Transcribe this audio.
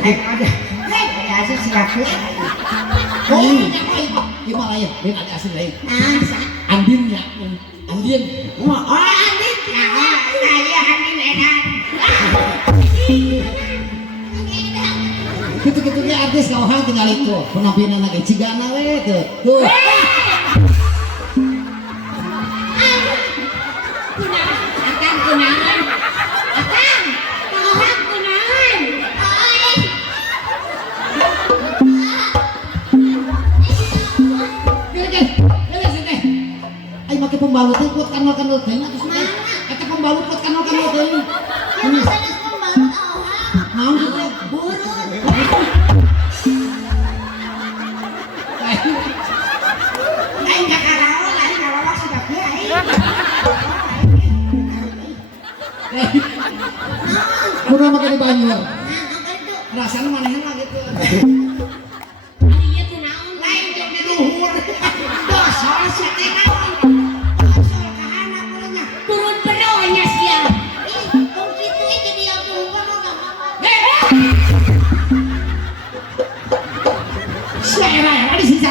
ada asli siapa? Oh, gimana ya? Lain ada asli lain. Andin ya, Andin. Oh, Andin. Saya Andin edan. Gitu-gitunya artis kauhan tinggal itu penampilan lagi cigana we tuh. Pembalut kuat kanal-kanal teh terus mana? Eta pembalut kuat kanal-kanal teh. Mana sanes pembalut awak? Mau juga Burun. Lain gak karawa, lain karawa sudah kiai. Kudu makan di banyu. Rasanya manehna mah gitu. Ieu teh naon? Lain jeung di luhur. Dosor sia teh naon? Turun peronya sia. Ih, kong kitu jadi yang turun peronya apa? Saya era di sisa